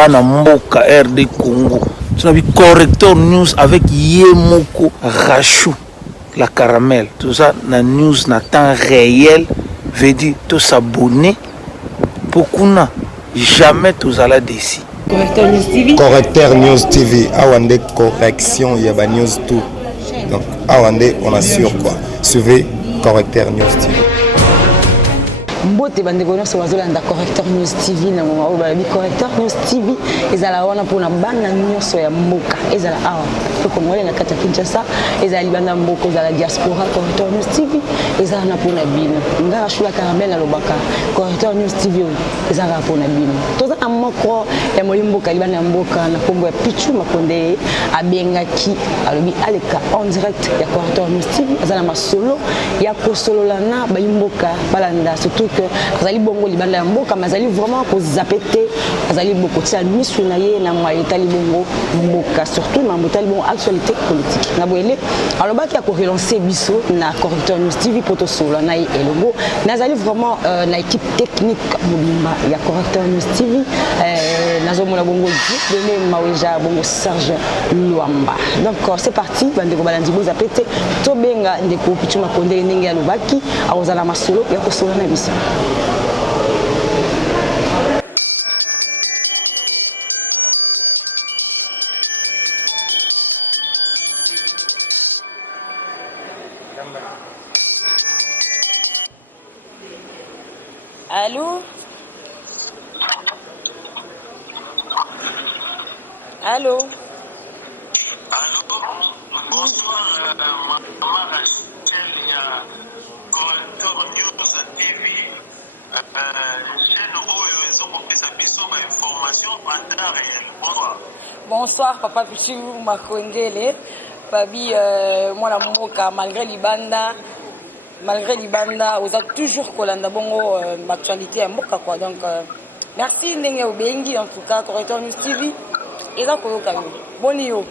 bana mboka RD Congo. Nous avons correcteur news avec Yemoko Rachou, la caramel. Tout ça, la news na temps réel, veut dire de s'abonner pour qu'on a jamais tous à la déci. Correcteur News TV. Correcteur News TV. Awande correction, il y a ba news tout. Donc awande on assure quoi. Suivez Correcteur News TV. Mbote bande kono so wazolanda Correcteur News TV na mama obabi Correcteur News TV ezala wana pona bana nyonso ya mboka ezala awa ko ngole na kata Kinshasa ezala libanda mboka ezala diaspora Correcteur News TV ezala na pona bino ngara shula caramel na lobaka Correcteur News TV ezala pona bino toza amoko ya molimboka libanda mboka na kombo ya Pichu Makonde abengaki alobi aleka en direct ya Correcteur News TV ezala masolo ya kosolola na bayimboka balanda surtout que azali bongo libanda ya mboka mazali vraiment ko zapete azali boko tia misu na ye na mwa etali bongo mboka surtout na mbotali bongo actualité politique na boele alobaki ya ko relancer biso na Correcteur News TV poto solo na elongo nazali vraiment na équipe technique mobimba ya Correcteur News TV nazomona bongo Dene Maweja bongo Serge Luamba donc c'est parti bande ko balandi bo zapete to benga ndeko Pichu Makonde ndenge ya lobaki awozala masolo ya ko solo na biso. Allô? Allô? Allô? Bonsoir, maman Rachel et Correcteur News TV. Jeune Royo, ils ont compris sa mission d'information en temps réel. Bonsoir. Bonsoir, papa Pichu Makongele. Pabi, moi la moka, malgré Libanda, vous êtes toujours Kolanda Bongo, l'actualité à Moka quoi. Donc, merci Ndenge Obengi, en tout cas, Correcteur News TV. Et là, Bonio.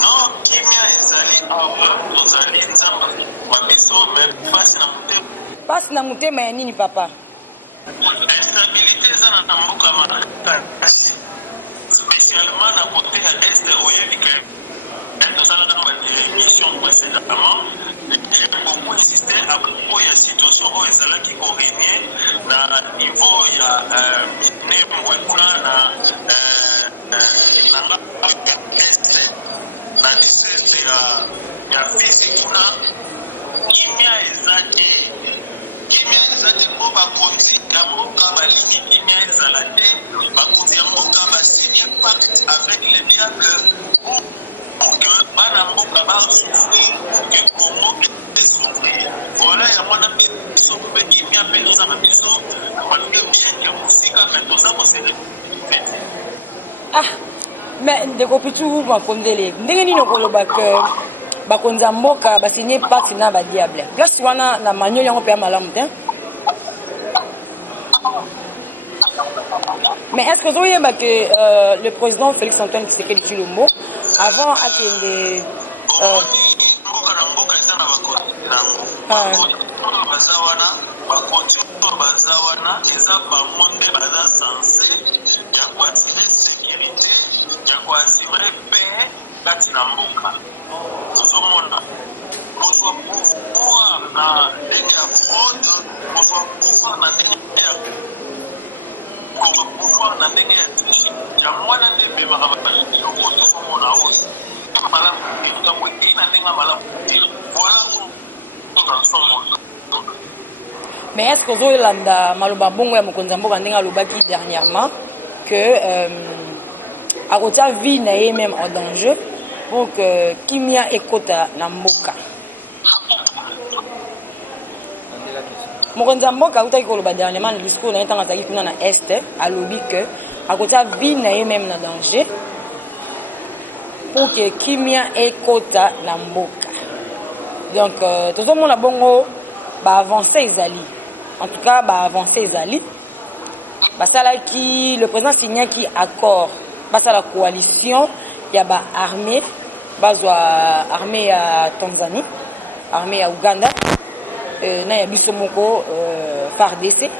Non, Kimia Ezali, Ozali, Nzamba, Mabiso, mais passe na mute mais nini papa? Instabilité dans la Moka, spécialement à côté à l'Est, au Yénik. Dans l'émission précédemment, j'ai beaucoup insisté à propos de la situation où Ezala qui régnait à niveau il y a ya physique kuna kimia ezate po bakonzi ya mboka balingi kimia ezala te bakonzi ya mboka basigné pacte avec le diable pour que bana mboka basouffrir pour que Congo puisse souffrir. Voilà ya mwana biso mpe kimia mpe toza na biso balingi bien ya mosika me toza kosele mais ndeko Pichu Makondele ndenge nini okoloba ke bakonzi ya mboka basigné pacte na badiable place wana na manyo yango mpe ya malamu te. Mais est-ce que vous voyez que le président Félix Antoine Tshisekedi Tshilombo avant akende pouvoir na ndenge ya triche ya mwana nde bemaka biloko tozomona osi malamu likambo ekei na ndenge ya malamu kotila voilà tozosomona. Mais est-ce que vous avez maloba bongo ya mokonzi ya mboka ndenge alobaki dernièrement que akotia vie na ye même en danger pour que kimia ekota na mboka? Mokonzi ya mboka autaki koloba dernièrement le discours na ye ntango azalaki kuna na este alobi que akotia vie na ye même na danger pour que kimia ekota na mboka. Donc tozomona bongo avancé ezali en tout cas avancé ezali basalaki le président signaki accord basa la coalition ya ba armée bazwa armée ya Tanzanie armée ya Uganda na ya biso moko FARDC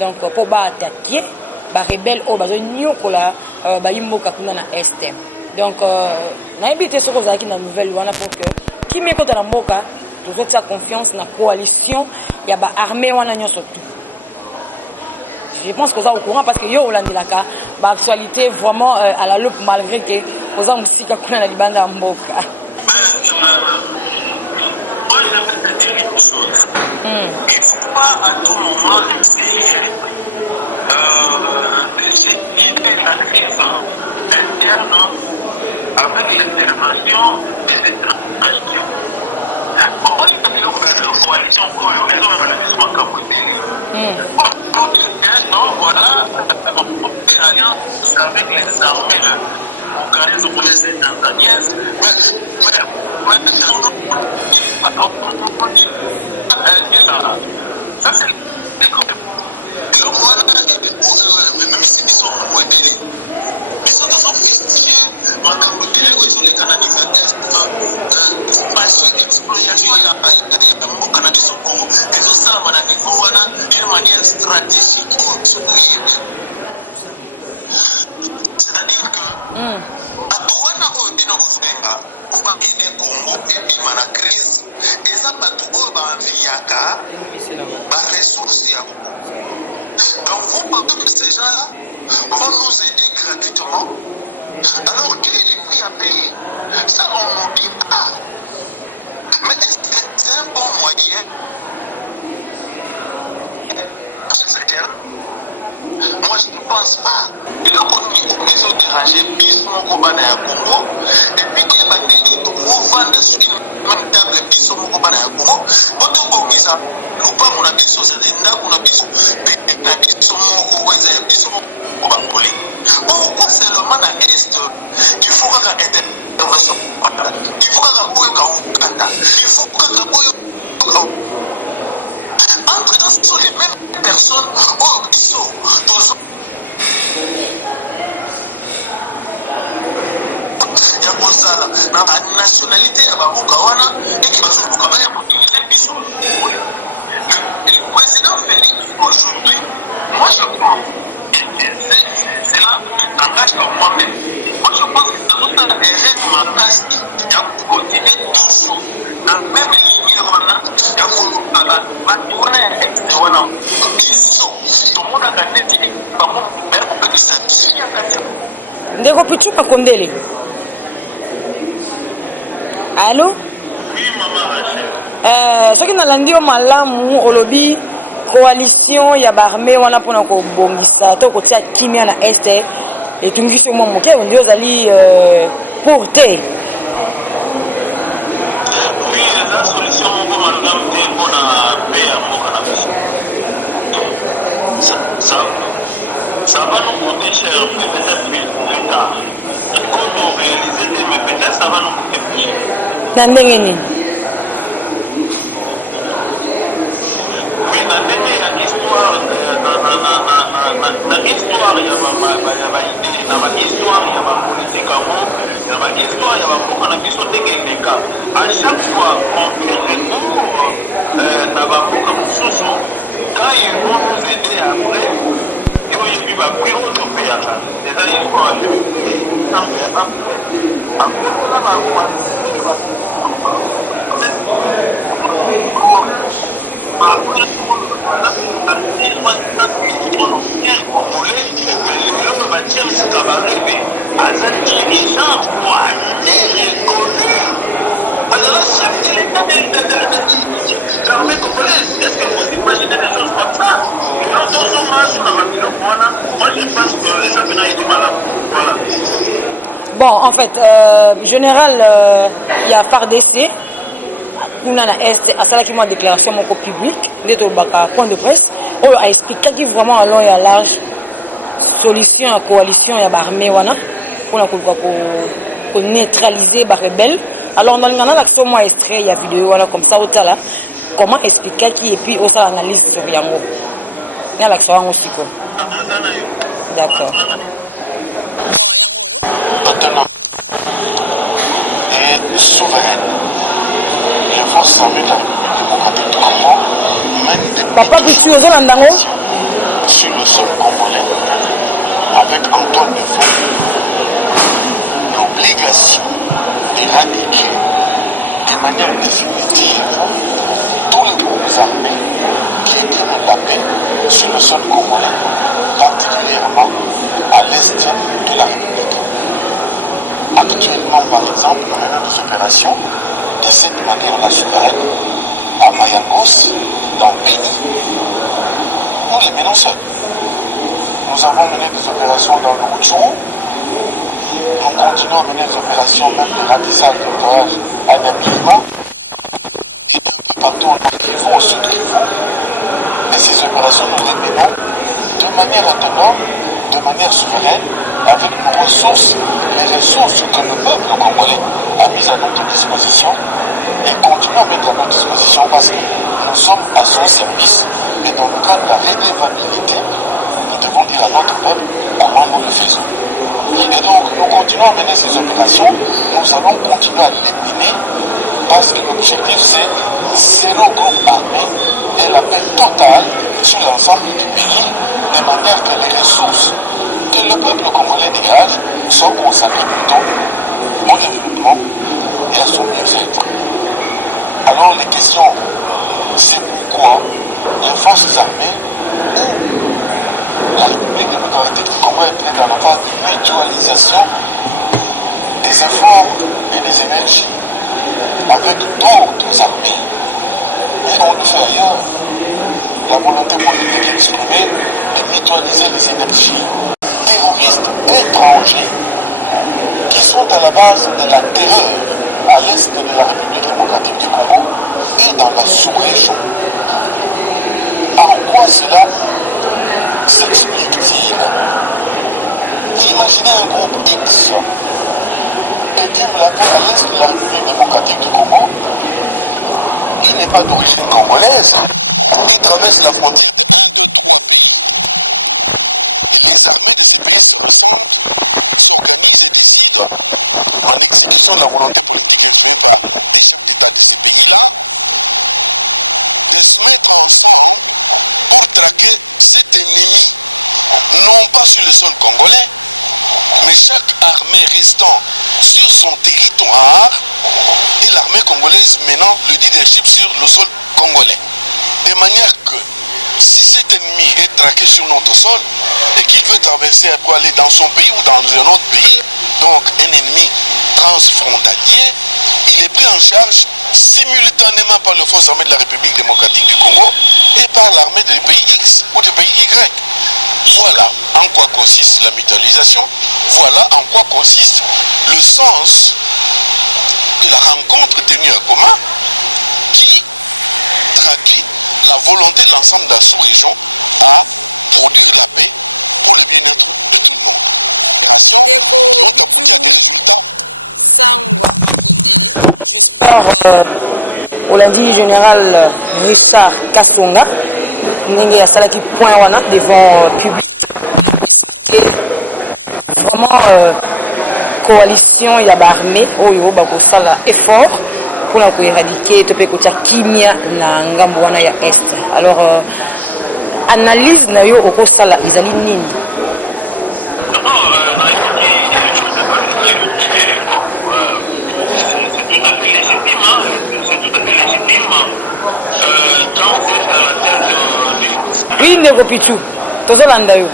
donc pour ba attaquer ba rebelle o bazo nyokola bayimboka kuna na este. Donc nayebi te soko zaki na nouvelle wana pour que qui me kota na mboka toujours sa confiance na coalition ya ba armée wana nyonso tout. Je pense que ça au courant parce que yo olandelaka ba actualité vraiment à la loupe malgré que oza musika kuna na libanda ya mboka. Moi, je vais te dire une chose. Il ne faut pas à tout moment essayer d'éviter la crise interne avec l'intervention des étrangers. Moi, je peux dire que la coalition, voilà, on fait alliance avec les armées congolaises pour les tanzaniennes. Ça, c'est le voilà, même si ils sont rebelles, ils sont fustigés, on a rebellé sur les canalisateurs, l'exploitation, il y a beaucoup de cannabis au Congo, ils ont ça à niveau, d'une manière stratégique pour soutenir. C'est-à-dire que, à Douana, on est dans le pour aider Congo et puis la crise, et ça, pas tout le monde ressources. Donc, vous pensez que ces gens-là vont nous aider gratuitement? Alors, quel est le prix à payer? Ça, on n'en dit pas. Mais est-ce que c'est un bon moyen? Moi, je ne pense pas. Et donc, ils ont dérangé Bisson Kobana à Congo. Et puis, il y a des vendre sur une même table Bisson Kobana à Congo. Quand on dit ça, nous pas mon avis sur cette étape, on a Bisson, pourquoi seulement à l'Est, il faut qu'on ait une intervention? Il faut qu'on ait il faut qu'on ait entre-temps, ce sont les mêmes personnes qui sont dans la nationalité à Babukawana et qui va se faire pour utiliser Bissot. Le président Félix, aujourd'hui, moi je crois, c'est là qui engage comme moi-même. Moi je pense que tout un intérêt de ma place, il y a continuer toujours dans la même ligne, il y a Ndeko Pichuka Kondele. Allô? Oui, maman Rachel. Ce qui n'a l'andi au malamu, olobi, coalition, ya barmé, wana pona ko bongisa, to ko tia kimia na este, et tungiso mo moke, on dit aux alliés pour te. Oui, la solution, on va l'amener pour la paix à Mokanabis. Ça va nous coûter cher, peut-être plus tard. Quand on réalise, mais peut-être ça va nous coûter plus cher. Nandengeni. Oui, Nandengeni, la histoire, il y a l'histoire, il y a la politique, il y a l'histoire, il y a à chaque fois qu'on fait recours dans la Moussousou, quand ils vont nous aider après, ils vont y pris autre pays. C'est-à-dire qu'il faut aller est-ce que vous imaginez des choses comme ça? Moi je pense que ça peut être malade. Voilà. Bon, en fait, général, il y a par décès. On a qui m'a déclaration mon public, point de presse, on a expliqué qu'il vraiment à long et à large solution à coalition et à l'armée pour neutraliser les rebelles. Alors dans l'action moi extrait il y a vidéo voilà comme ça là comment expliquer qui et puis aussi l'analyse sur Yango. Il y a l'action aussi quoi. D'accord. Et souveraine. Les forces armées de la République du Congo mènent des Papa Pichu aux Olandango sur le sol congolais avec Antoine Defo manière définitive tous les groupes armés qui étaient la paix sur le sol congolais, particulièrement à l'est de la République. Actuellement, par exemple, nous menons des opérations de cette manière-là souveraine à Mayangos, dans le pays. Nous les menons seuls. Nous avons mené des opérations dans le Rutshuru. Nous continuons à mener des opérations même de ratissage de l'ouvrage à Nabilima. Et partout au Kivu, au sud Kivu. Et ces opérations, nous les menons de manière autonome, de manière souveraine, avec nos ressources, les ressources que le peuple congolais a mises à notre disposition et continue à mettre à notre disposition parce que nous sommes à son service. Et dans le cadre de la redevabilité, nous devons dire à notre peuple comment nous le faisons. Et donc, nous continuons à mener ces opérations, nous allons continuer à les mener parce que l'objectif c'est zéro groupe armé et la paix totale sur l'ensemble du pays, de manière que les ressources que le peuple congolais dégage sont consacrées plutôt au développement et à son mieux-être. Alors les questions, c'est pourquoi les forces armées ou la République démocratique du Congo est prête à la phase de mutualisation des efforts et des énergies avec d'autres armées. Et on le fait ailleurs. La volonté politique exprimée de mutualiser les énergies terroristes étrangers qui sont à la base de la terreur à l'est de la République démocratique du Congo et dans la sous-région. En quoi cela s'explique-t-il? Imaginez un groupe X et Dieu me l'appelle à l'est de la République démocratique du Congo. Il n'est pas d'origine congolaise. Il traverse la frontière. La volonté. Au lundi général Rissa Kasonga ndenge asalaki point wana devant public et vraiment coalition ya baarmée oyo bakosala effort mpona koéradiquer to mpe kotia kimia na ngambo wana ya est. Alors analyse na yo okosala ezali nini? Oui, ndeko Pichu, tozolanda yo.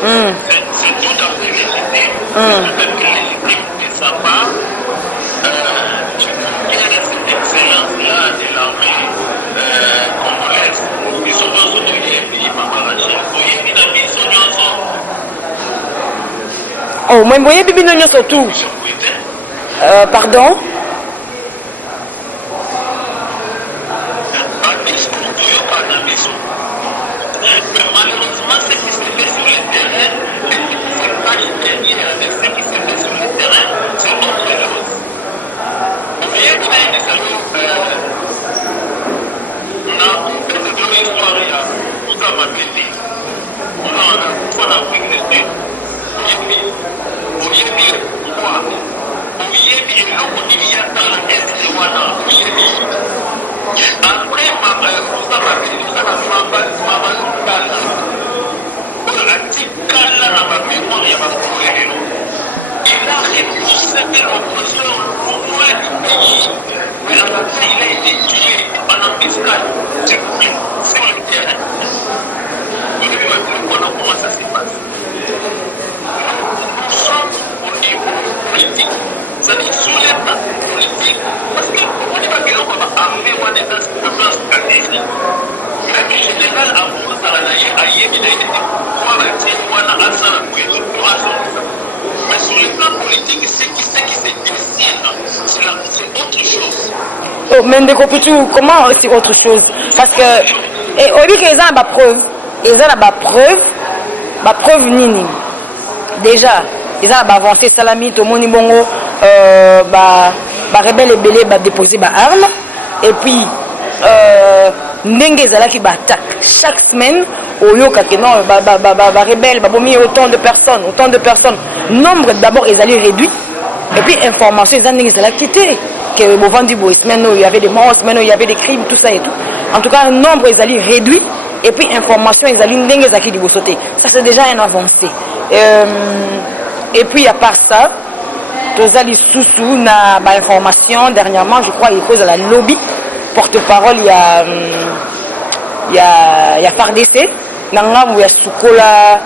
C'est tout à fait légitime. C'est tout à fait légitime de sa part. Il y a cette excellence-là de l'armée congolaise. Ils sont dans ce pays, Oh, moi, vous voyez, bibi non surtout. Pardon? Malheureusement, ce qui se fait sur le terrain, ce qui se cache très bien avec ce qui se fait sur le terrain, c'est autre chose. Vous voyez que on a fait une histoire, on a mappé, on a pris le thé, on y est mis quoi? On y est mis l'eau qu'il y a dans la tête de Wana, on y est mis. Après, on a mappé, on a il a repoussé l'opposition au moins pays. Mais en fait, il a été tué en embuscade sur le terrain. Vous avez vu comment ça se passe. Nous sommes au niveau politique. C'est-à-dire sur les plans politiques. Parce qu'on n'est pas bien qu'on va armer ou des plans stratégiques. Même le général Amour Salanaye a y été mais sur le plan politique, ce qui se dessine, c'est autre chose. Oh, mais comment c'est autre chose? Parce que, au lieu qu'ils ont ma preuve nini. Déjà, ils ont avancé Salami, Tomoni Bongo, rebelle et belé, déposer ma arme. Et puis, ndenge zala qui attaque chaque semaine au yoka que non rebelle babomi autant de personnes nombre d'abord ils allaient réduit et puis information ils ndenge zala quitté que au vendu boy semaine il y avait des morts semaine il y avait des crimes tout ça et tout en tout cas nombre ils allaient réduit et puis information ils allaient ndenge zala qui sauter ça c'est déjà un avancé et puis à part ça tous allez sous na ba information dernièrement je crois il cause la lobby porte-parole il y a FARDC nangam il y a Sukola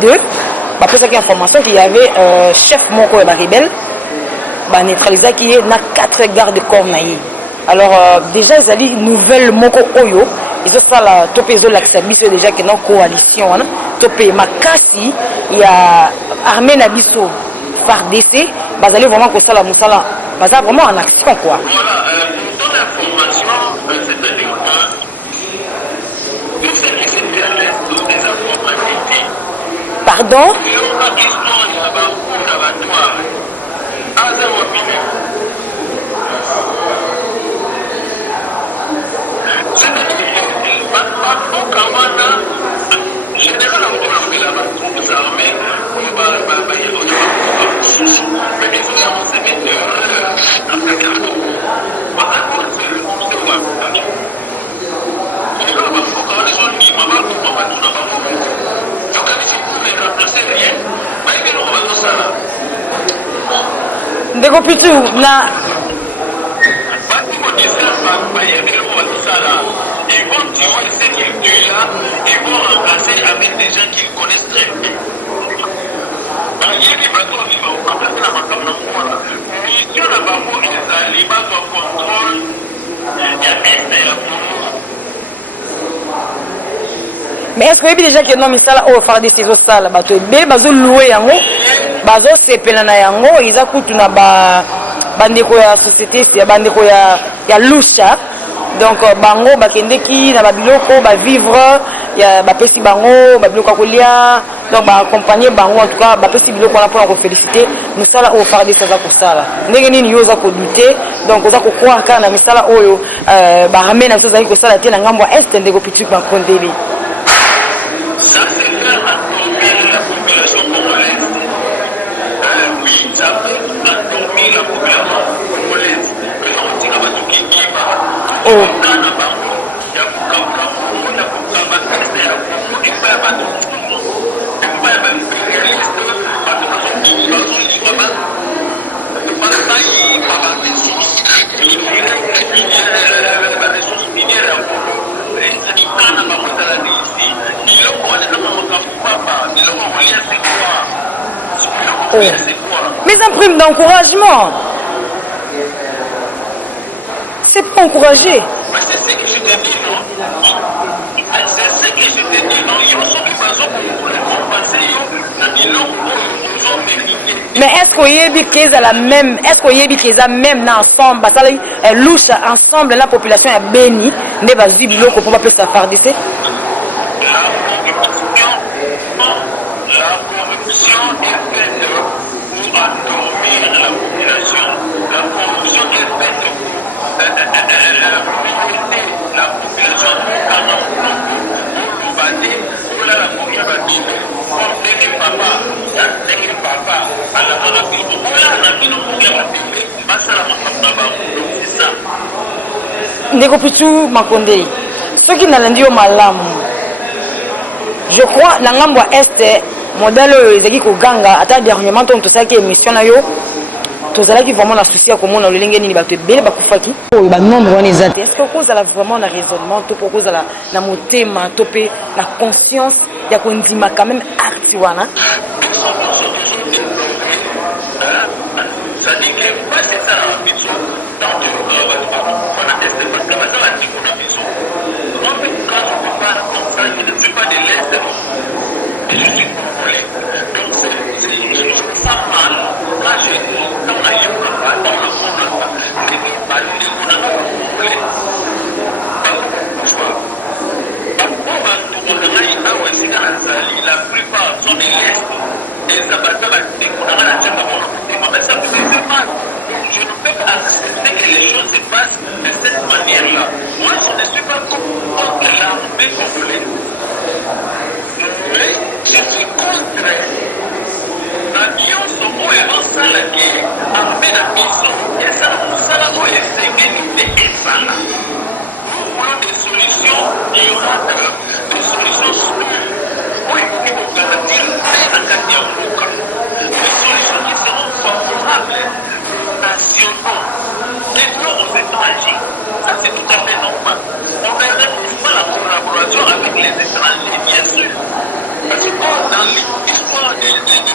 2 bah pour ça qu'il y a information qu'il y avait chef moko et rebelle bah neutralisé qui est na 4 gardes corps naïe alors déjà ils allaient nouvelle moko oyo ils ont ça la topé zo l'axabis déjà que non coalition hein topé makasi il y a armée na biso FARDC bah allez vraiment que ça la musala bah ça vraiment en action quoi. Voilà, pour ton information, c'est-à-dire que tout ce qui se fait à l'est des informations. Pardon? Ndeko Pitu na ils vont tuer ceux qui tuent là, ils vont remplacer avec des gens qu'ils connaissent très bien. Il y a des bateaux qui vont remplacer la macabre. Si on a pas pour les bateaux en contrôle, il y a un mais est-ce que vous avez déjà que non mais ça là au faire des saisons ça là bateau be bazo louer yango bazo sepela na yango iza kutu na bandeko ya société ya bandeko ya lusha donc bango bakendeki na babiloko ba vivre ya bapesi bango babiloko kolia donc ba accompagner bango en tout cas bapesi biloko na pour féliciter nous ça là au faire des saisons pour ça là ndenge nini yoza ko douter donc oza ko croire kana misala oyo ba ramena so zaki ko sala te na ngambo est ndeko Pitu ba kondeli. Ça, c'est faire endormir la population congolaise. Oui, ça fait endormir la population congolaise. Mais on dit qu'il y Mais un prime d'encouragement. C'est pas encouragé. C'est ce que je te dis, non? C'est ce que je te dis, non? Ils sont qui façon pour compenser, ils ont mérité. Mais est-ce qu'on y est la même, est-ce qu'on y est même ensemble, parce que louche ensemble la population est bénie, ne va pas dire qu'on peut pas se faire d'ici. La corruption est faite pour endormir la population. La corruption est faite pour limiter la population. Pour battre, pour la population. Comme n'est papa, n'est papa, à la maladie. Pour la maladie, c'est ça. Ndeko Pitu Makonde, ceux qui n'ont dit au malam, je crois, dans l'ambo est, modèle ezaki ko ganga ata dernièrement on to ça qui émission na yo tozalaki vraiment na souci ya komona lolenge nini bato ebele bakufaki oyo banombre wana eza te. est ce que okozala vraiment na raisonnement to mpe okozala na motema to mpe na conscience ya kondima quand même acte wana? C'est-à-dire que pas c'est ça la vision tant que on a testé parce que maintenant la on a vision. Moi quand je ne pas je ne suis pas de l'Est et je suis congolais. Donc c'est ça mal quand je dans la yoga dans le monde qui est pas on a congolais. La plupart sont des l'Est et ça va on a la tête mais ça ne se fait pas. Je ne peux pas accepter que les choses se passent de cette manière-là. Moi, je ne suis pas contre l'armée congolaise. Mais je suis contre la violence où ils vont ça la guerre, armée la maison, et ça là où est sécurité et ça là. Nous voulons des solutions durables, des solutions sûres. Oui, il faut garantir la Katiamouka. Des solutions qui seront favorables, nationaux, et non aux étrangers. Ça, c'est tout à fait normal. On ne refuse pas la collaboration avec les étrangers, bien sûr. Parce que dans l'histoire des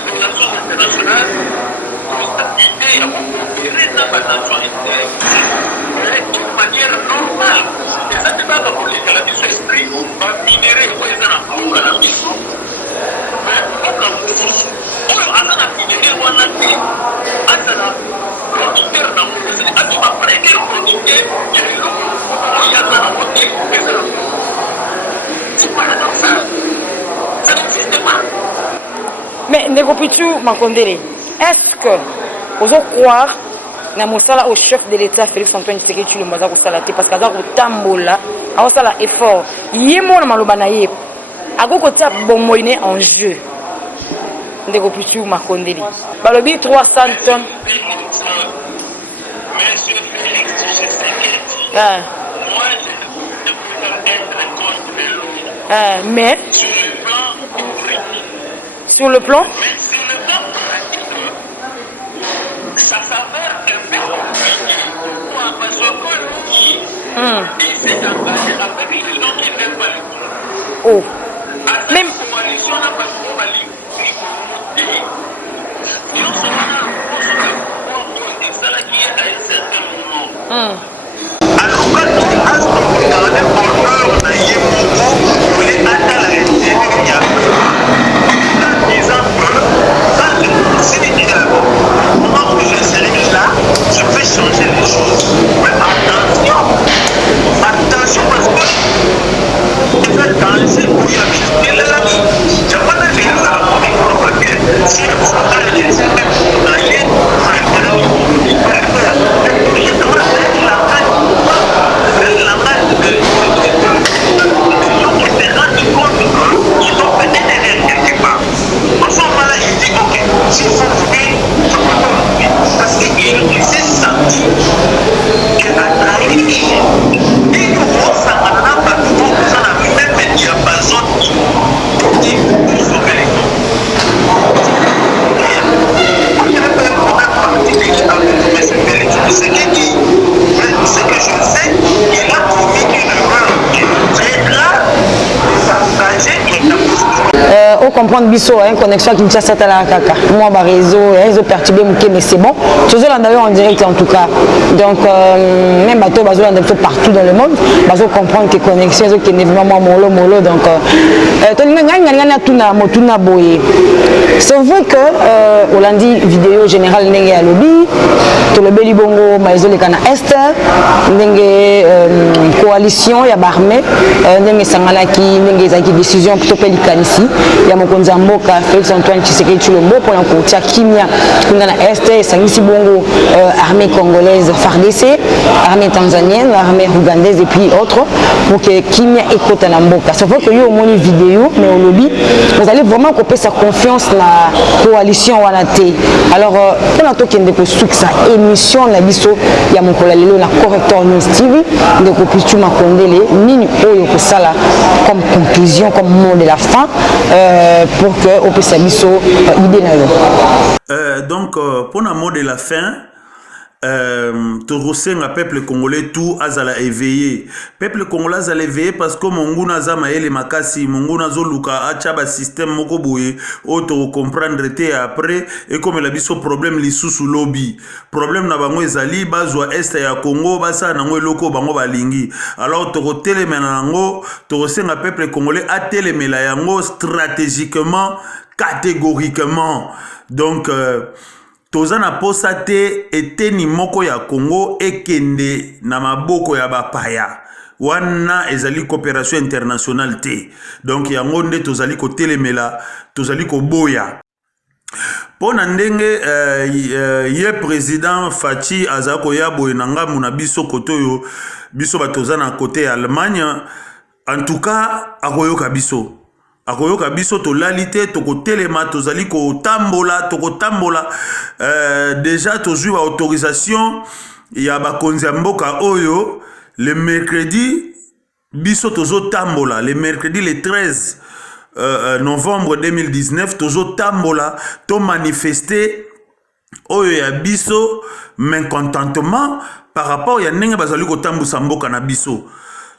relations internationales, constabilité, il y a beaucoup de nations mais d'une manière normale. Et ça, c'est pas pour les calamités esprit, va minérer, où ils ont la mission. Mais comme on a minéré, on a dit, producteur dans le monde, à tout après que le producteur, il y a eu il y a dans la moitié, c'est pas ça. Ça n'existe pas. Mais Ndeko Pichu Makondele, est-ce que vous allez croire na mosala au chef de l'État Félix Antoine Tshisekedi Tshilombo aza kosala te parce que aza kotambola akosala effort ye mona maloba na ye akokotia bomoi ne en jeu? Ndeko Pichu Makondele balobi 300 tonnes. Monsieur Félix Tshisekedi, moi je ne peux pas être contre l'eau. Mais sur le plan sur le plan mais sur le plan pratique, ça s'avère un peu compliqué. Pourquoi? Parce que lui, il s'est engagé avec les gens qui n'aiment pas le Congo. Oh. Même coalition n'a pas de validité. Nous sommes là pour des salariés à un certain moment. Alors quand on a dans les porteurs, on a eu beaucoup, on est à la réalité. Au moment où je serai là, je vais changer les choses. Mais attention parce que il fait danser pour y assister là. Je ne vais pas dire ça pour mes propres biens. Si je vous parle de ça, même pour aller, s'il faut couper, je peux pas couper. Parce qu'il s'est senti qu'elle a trahi. Et nous, ça n'a pas tout, ça n'a même diapason pour dire pour sauver les gens. Il y a un problème particulier avec M. Félix Tshisekedi. Ce que je sais, il a commis une erreur qui est très grave de s'engager dans la posture. On comprend biso une connexion qui Kinshasa tala kaka moi ba réseau perturbé mais c'est bon je suis là d'ailleurs en direct en tout cas donc même bateau bazo là partout dans le monde bazo comprendre que connexion qui est vraiment mollo donc tuna boye c'est vrai que Hollandi vidéo générale ndenge ya lobby to le beli bongo maïzo le kana est ndenge coalition ya barmé ndenge sangalaki ndenge ezaki décision plutôt pelikanisi ya mokonzi mboka Félix Antoine Tshisekedi Tshilombo pour l'encourager kimia kuna na est sangisi bongo armée congolaise FARDC armée tanzanienne armée ougandaise et puis autres pour que kimia ekota na mboka c'est vrai que yo moni vidéo mais au lobby vous allez vraiment couper sa confiance na coalition wana te alors pour na tokende ko sukisa émission na biso ya mokola lelo na Corrector News TV de ko Pichu Makondele nini oyo ko sala comme conclusion comme mot de la fin pour que au Pesabiso idée na yo. Donc Donc, pour le mot de la fin, un peuple congolais tout azala éveillé. Peuple congolais azala éveillé parce que monguna zama ele makasi, monguna zo luka achaba système moko boye, auto comprendre te après et comme la biso problème li sous lobby. Problème na bango ezali bazwa est ya Congo basa na ngo loko bango balingi. Alors to telemena nango, to un peuple congolais a telemela yango stratégiquement, catégoriquement. Donc tozana posate eteni moko ya Congo ekende na maboko ya bapaya wana ezali coopération internationale te. Donc yango nde tozali ko telemela, tozali ko boya. Pona ndenge ye président Fachi azako ya boye nanga muna biso kotoyo biso batozana côté Allemagne, en tout cas akoyoka biso. Akoyoka biso to lalite to ko telema to zali ko tambola déjà to joue autorisation ya ba konzi mboka oyo le mercredi biso to zo tambola le mercredi le 13 novembre 2019 to zo tambola to manifester oyo ya biso mécontentement par rapport ya ndenge bazali ko tambusa mboka na biso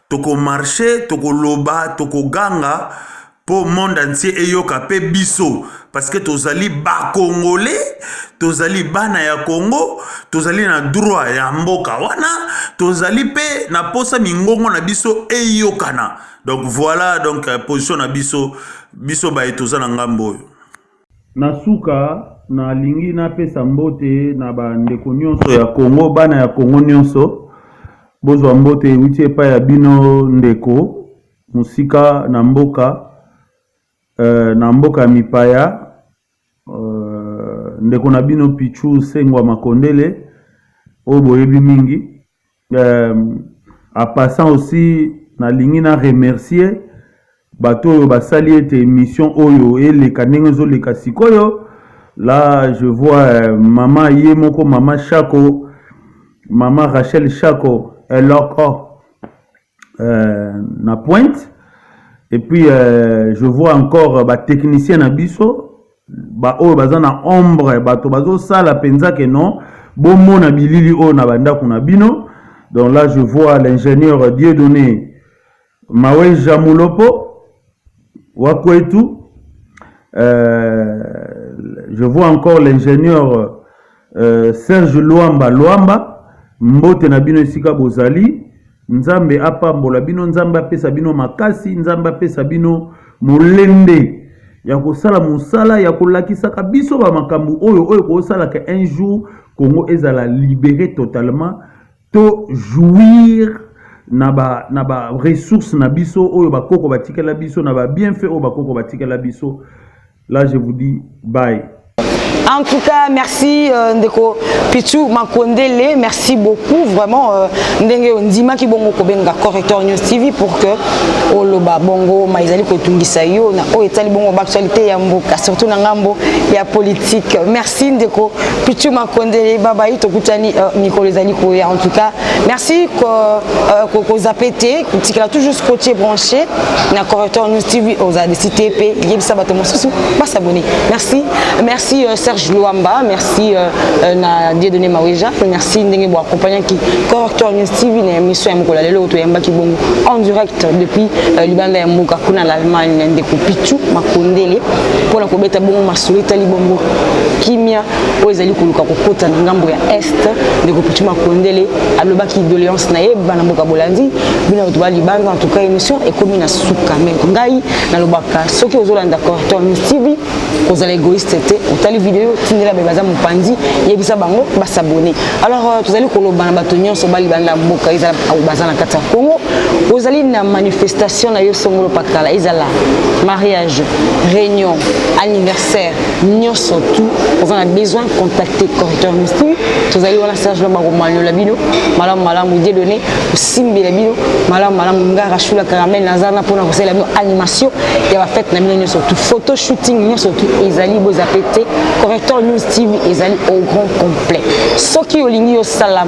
to ko marcher to ko loba to ko ganga pour le monde entier et yoka pe biso parce que tozali ba congolais tozali bana ya Congo tozali na droit ya mboka wana tozali pe na posa mingongo na biso e yokana. Donc voilà donc position na biso ba etozana ngambo na suka na lingi na pesa mbote na ba ndeko nyonso ya Congo bana ya Congo nyonso bozwa mbote witie pa ya bino ndeko musika na mboka na mboka mipaya ndeko na bino Pichu Sengwa Makondele oboyebi mingi en passant aussi na lingi na remercier bato oyo basali ete émission oyo eleka ndenge ezoleka sikoyo. Là je vois maman Yemoko, maman Chako, maman Rachel Chako eloko na Pointe. Et puis, je vois encore ba technicien na biso, ba o bazana ombre, ba to bazo sala penza que non, bon mona bilili o na banda kuna bino. Donc là, je vois l'ingénieur Dieudonné Mawe Jamulopo, Wakwetu. Je vois encore l'ingénieur Serge Luamba, Mbote na bino esika bozali. Nzambe apambola bino, nzambe apesa bino makasi, nzambe apesa bino molende ya kosala musala ya kolakisa biso ba makambu oyo kosala que un jour Congo ezala libéré totalement to jouir na ba ressources na biso oyo bakoko batikela biso na ba bienfait oyo bakoko batikela biso. Là je vous dis bye. En tout cas, merci Ndeko Pichu Makondele, merci beaucoup vraiment ndenge ndima ki bongo kobenga Correcteur News TV pour que oloba bongo maizali ko tungisa yo na o etali bongo actualité ya mboka surtout na ngambo ya politique. Merci Ndeko Pichu Makondele, baba ito kutani Nicolas ezali ko ya en tout cas. Merci ko zapete kutikela toujours scotché branché na Correcteur News TV oza de CTP yebisa bato mosusu pas s'abonner. Merci Serge Luamba, merci na Dieudonné Maweja, merci ndenge bo accompagnant qui Correcteur News TV na émission ya mokola lelo to yamba ki bongo en direct depuis libanda ya Muka kuna l'Allemagne Ndeko Pichu Makondele pour la kobeta bongo masolita libongo kimia o ezali koluka kokota na ngambo ya est Ndeko Pichu Makondele aloba ki doléance na ye bana mboka bolandi bina to ba libanda en tout cas émission et comme na suka mais ngai na lobaka soki ozolanda Correcteur News TV kozala égoïste te otali vidéo tindela bebaza mopandi yebisa bango basabone. Alors tozali koloba na bato nyonso bali banda mboka ezala baza na kata Congo ozali na manifestation na yo songolo pakala ezala mariage réunion anniversaire nyonso tout on a besoin de contacter Correcteur News TV tozali wana Serge Baromanyo la bino malamu Dieudonné simbi la bino malamu ngara shula caramel nazana pona kosela bino animation ya ba fête na bino nyonso tout photo shooting nyonso tout ezali bozapete te correcteur news tv ezali au grand complet soki olingi osala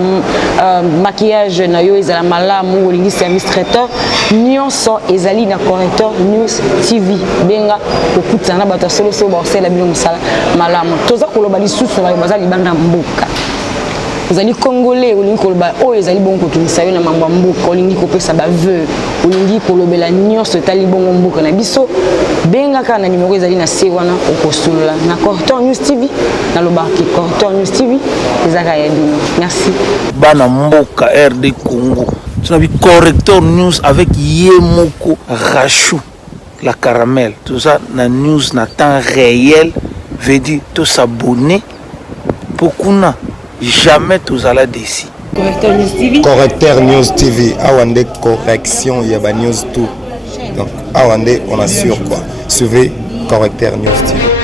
maquillage na yo ezala malamu olingi service traiteur nyonso ezali na correcteur news tv benga okutana bato solo so basala bino musala malamu toza koloba lisusu na bazali banda mboka ezali congolais olingi koloba oyo ezali bon kotumisa yo na mambo mboka olingi kopesa ba vœu olingi kolobela nyonso etali bongo mboka na biso benga kana numéro ezali na se wana okosolola na correcteur news tv na lobaki correcteur news tv ezaka ya bino merci bana mboka RD Congo tuna bi correcteur news avec Yemoko Rachou la caramel tout ça na news na temps réel veut dire to s'abonner pour kuna jamais tous à la déci. Correcteur News TV. Correcteur News TV. Awande correction, il y a news tout. Donc, Awande, on assure quoi. Suivez Correcteur News TV.